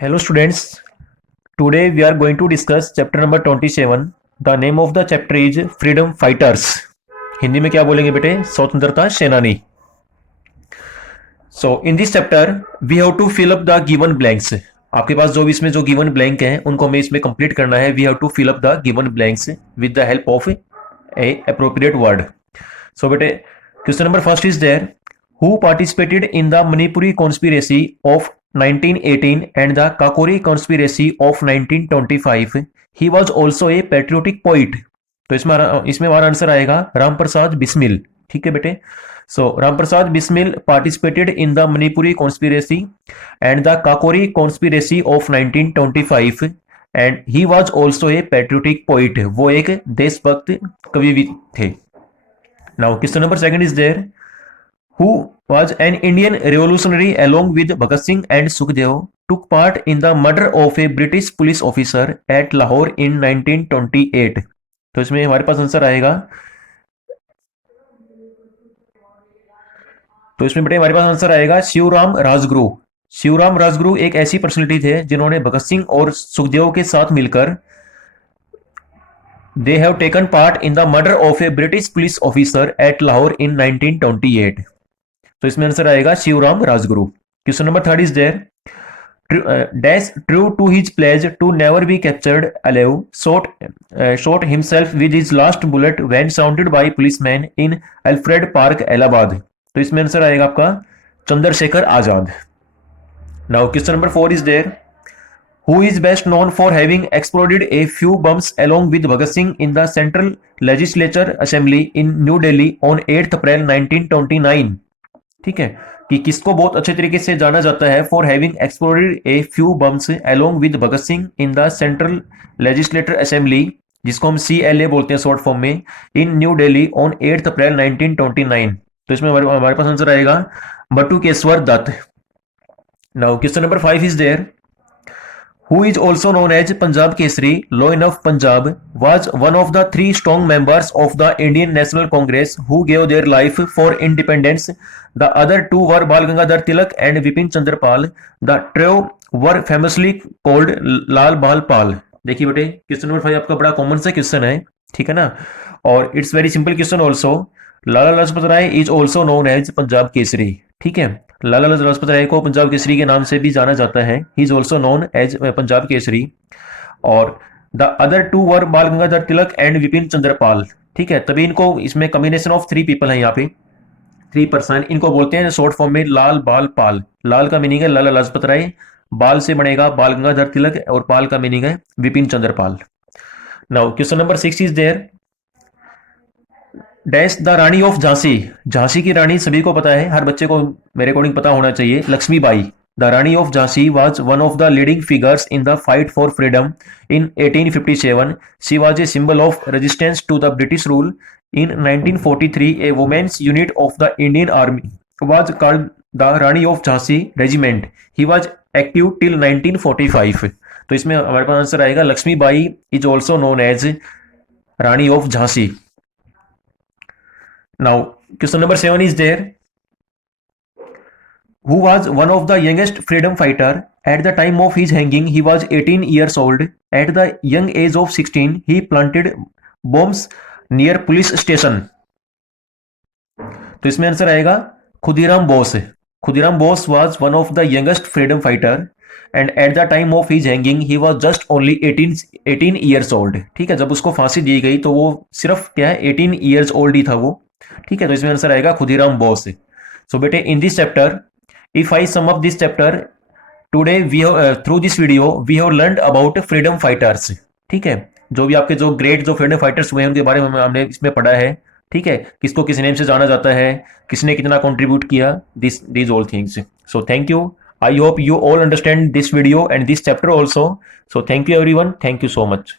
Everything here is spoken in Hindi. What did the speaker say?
Hello students, today we are going to discuss chapter number 27. The name of the chapter is Freedom Fighters. Hindi में क्या बोलेंगे बेटे? स्वतंत्रता सेनानी. So in this chapter we have to fill up the given blanks. आपके पास जो भी इसमें जो given blank हैं उनको हमें इसमें complete करना है. We have to fill up the given blanks with the help of a appropriate word. So बेटे question number first is there. Who participated in the Manipuri conspiracy of 1918 and the Kakori conspiracy of 1925? He was also a patriotic poet. तो इसमें हमारा आंसर आएगा राम प्रसाद बिस्मिल. ठीक है बेटे. So Ram Prasad Bismil participated in the Manipuri conspiracy and the Kakori conspiracy of 1925 and he was also a patriotic poet. वो एक देशभक्त कवि भी थे. Now question number second is there. Who was an Indian revolutionary along with Bhagat Singh and Sukhdev took part in the murder of a British police officer at Lahore in 1928. तो इसमें हमारे पास आंसर आएगा. तो इसमें बेटे हमारे पास आंसर आएगा शिवराम राजगुरु. शिवराम राजगुरु एक ऐसी पर्सनैलिटी थे जिन्होंने भगत सिंह और सुखदेव के साथ मिलकर they have taken part in the murder of a British police officer at Lahore in 1928. तो इसमें आंसर आएगा Shivram Rajguru. Question number third is there. Dash true to his pledge to never be captured alive shot himself with his last bullet when surrounded by policemen in Alfred Park, Allahabad. तो इसमें आंसर आएगा आपका Chandrashekhar Azad. Now question number 4 is there. Who is best known for having exploded a few bombs along with Bhagat Singh in the Central Legislature Assembly in New Delhi on 8th April 1929? ठीक है कि किसको बहुत अच्छे तरीके से जाना जाता है for having exploded a few bombs along with Bhagat Singh in the central legislator assembly, जिसको हम CLA बोलते हैं शॉर्ट फॉर्म में, in New Delhi on 8th April 1929. तो इसमें हमारे पास आंसर आएगा Batukeshwar Dutt. Now question number 5 is there. Who is also known as Punjab Kesari, Law of Punjab, was one of the 3 strong members of the Indian National Congress who gave their life for independence. The other 2 were Bal Gangadhar Tilak and Vipin Chandra Pal. The trio were famously called Lal Bal Pal. देखिए बेटे क्वेश्चन नंबर 5 आपका बड़ा कॉमन सा क्वेश्चन है. ठीक है ना. और it's very simple question also. Lala Lajpat Rai is also known as Punjab Kesari. ठीक है. लाला लाजपत राय को पंजाब केसरी के नाम से भी जाना जाता है. He is also known as Punjab Kesari. और the other 2 were Bal Gangadhar Tilak and Bipin Chandra Pal. ठीक है. तभी इनको इसमें कॉम्बिनेशन ऑफ 3 पीपल है यहाँ पे, 3 पर्सन. इनको बोलते हैं शॉर्ट फॉर्म में लाल बाल पाल. लाल का मीनिंग है लाला लाजपत राय, बाल से बनेगा बाल गंगाधर तिलक और पाल का मीनिंग है Vipin Chandra Pal. Now question number 6 is there. Dash the Rani of Jhansi. Jhansi की रानी सभी को पता है, हर बच्चे को मेरे अकॉर्डिंग पता होना चाहिए. Lakshmibai. The Rani of Jhansi was one of the leading figures in the fight for freedom in 1857. She was a symbol of resistance to the British rule. In 1943, a women's unit of the Indian Army was called the Rani of Jhansi Regiment. He was active till 1945. तो इसमें हमारे पास आंसर आएगा Lakshmibai is also known as Rani of Jhansi. Now question number 7 is there. Who was one of the youngest freedom fighter at the time of his hanging? He was 18 years old. At the young age of 16, he planted bombs near police station. तो इसमें आंसर आएगा Khudiram Bose. Khudiram Bose was one of the youngest freedom fighter and at the time of his hanging he was just only 18 years old. ठीक है. जब उसको फांसी दी गई तो वो सिर्फ क्या है 18 ईयर्स ओल्ड ही था वो. ठीक है. तो इसमें आंसर आएगा खुदीराम बोस. सो बेटे in this chapter if I sum up this chapter today we through this video we have learned about freedom fighters. ठीक है. जो भी आपके जो ग्रेट जो फ्रीडम फाइटर्स हुए हैं उनके बारे में हमने इसमें पढ़ा है. ठीक है. किसको किस नेम से जाना जाता है, किसने कितना कंट्रीब्यूट किया, these all things. So thank you. I hope you all understand this video and this chapter also. So thank you everyone. Thank you so much.